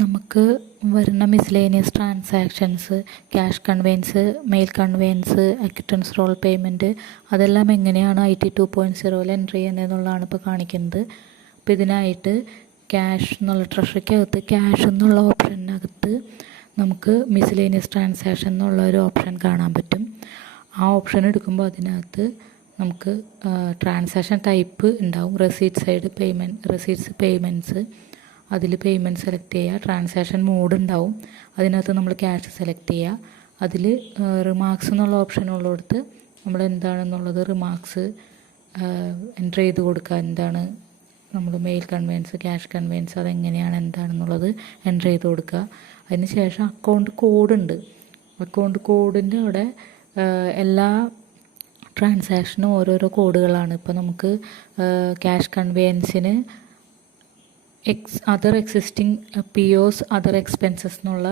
നമുക്ക് വരുന്ന miscellaneous transactions, cash conveyance, mail conveyance, acquittance roll payment, അതെല്ലാം എങ്ങനെയാണ് IT 2.0 എൻ്റർ ചെയ്യുന്നതെന്നുള്ളതാണ് ഇപ്പോൾ കാണിക്കുന്നത്. അപ്പോൾ ഇതിനായിട്ട് ക്യാഷ് എന്നുള്ള ട്രഷറിക്കകത്ത് ക്യാഷ് എന്നുള്ള ഓപ്ഷനകത്ത് നമുക്ക് മിസ്ലേനിയസ് ട്രാൻസാക്ഷൻ എന്നുള്ള ഒരു ഓപ്ഷൻ കാണാൻ പറ്റും. ആ ഓപ്ഷൻ എടുക്കുമ്പോൾ അതിനകത്ത് നമുക്ക് ട്രാൻസാക്ഷൻ ടൈപ്പ് ഉണ്ടാവും. Receipt side payment, receipts payments, അതിൽ പേയ്മെൻറ്റ് സെലക്ട് ചെയ്യുക. ട്രാൻസാക്ഷൻ മോഡ് ഉണ്ടാവും, അതിനകത്ത് നമ്മൾ ക്യാഷ് സെലക്ട് ചെയ്യുക. അതിൽ റിമാർക്സ് എന്നുള്ള ഓപ്ഷൻ ഉള്ളിടത്ത് നമ്മൾ എന്താണെന്നുള്ളത് റിമാർക്സ് എൻ്റർ ചെയ്ത് കൊടുക്കുക. എന്താണ് നമ്മൾ മെയിൽ കൺവെയൻസ്, ക്യാഷ് കൺവെയൻസ്, അതെങ്ങനെയാണ് എന്താണെന്നുള്ളത് എൻ്റർ ചെയ്ത് കൊടുക്കുക. അതിന് ശേഷം അക്കൗണ്ട് കോഡുണ്ട്. അക്കൗണ്ട് കോഡിൻ്റെ അവിടെ എല്ലാ ട്രാൻസാക്ഷനും ഓരോരോ കോഡുകളാണ്. ഇപ്പോൾ നമുക്ക് ക്യാഷ് കൺവെയൻസിന് other existing POs other expenses എന്നുള്ള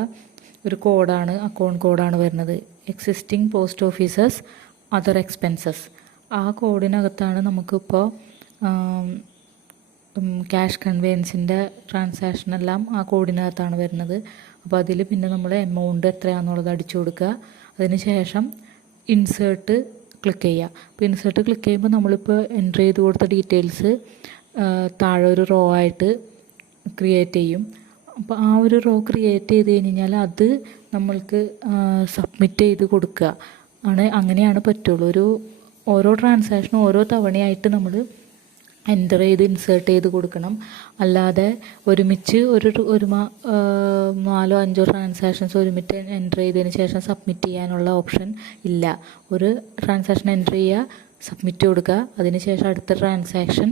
ഒരു കോഡാണ്, അക്കൗണ്ട് കോഡാണ് വരുന്നത്. Existing post offices other expenses, ആ കോഡിനകത്താണ് നമുക്കിപ്പോൾ ക്യാഷ് കൺവെയൻസിൻ്റെ ട്രാൻസാക്ഷനെല്ലാം ആ കോഡിനകത്താണ് വരുന്നത്. അപ്പോൾ അതിൽ പിന്നെ നമ്മൾ എമൗണ്ട് എത്രയാണെന്നുള്ളത് അടിച്ചു കൊടുക്കുക. അതിന് ശേഷം ഇൻസേർട്ട് ക്ലിക്ക് ചെയ്യുക. അപ്പോൾ ഇൻസേർട്ട് ക്ലിക്ക് ചെയ്യുമ്പോൾ നമ്മളിപ്പോൾ എൻ്റർ ചെയ്ത് കൊടുത്ത ഡീറ്റെയിൽസ് താഴെ ഒരു റോ ആയിട്ട് ക്രിയേറ്റ് ചെയ്യും. അപ്പോൾ ആ ഒരു റോ ക്രിയേറ്റ് ചെയ്ത് കഴിഞ്ഞാൽ അത് നമ്മൾക്ക് സബ്മിറ്റ് ചെയ്ത് കൊടുക്കുക അങ്ങനെയാണ് പറ്റുള്ളൂ. ഓരോ ട്രാൻസാക്ഷനും ഓരോ തവണയായിട്ട് നമ്മൾ എൻ്റർ ചെയ്ത് ഇൻസേർട്ട് ചെയ്ത് കൊടുക്കണം. അല്ലാതെ ഒരുമിച്ച് ഒരു 4-5 ട്രാൻസാക്ഷൻസ് ഒരുമിച്ച് എൻ്റർ ചെയ്തതിന് ശേഷം സബ്മിറ്റ് ചെയ്യാനുള്ള ഓപ്ഷൻ ഇല്ല. ഒരു ട്രാൻസാക്ഷൻ എൻ്റർ ചെയ്യുക, സബ്മിറ്റ് കൊടുക്കുക, അതിന് ശേഷം അടുത്ത ട്രാൻസാക്ഷൻ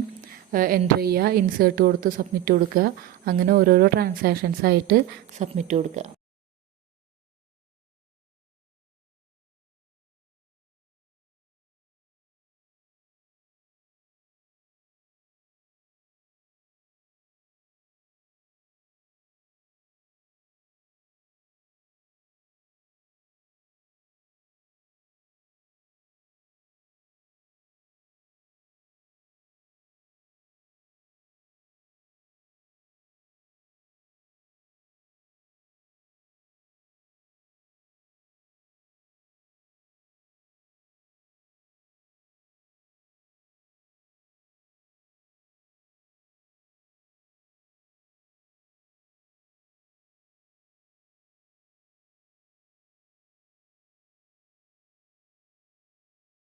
എൻ്റർ ചെയ്യുക, ഇൻസേർട്ട് കൊടുത്ത് സബ്മിറ്റ് കൊടുക്കുക, അങ്ങനെ ഓരോരോ ട്രാൻസാക്ഷൻസ് ആയിട്ട് സബ്മിറ്റ് കൊടുക്കുക.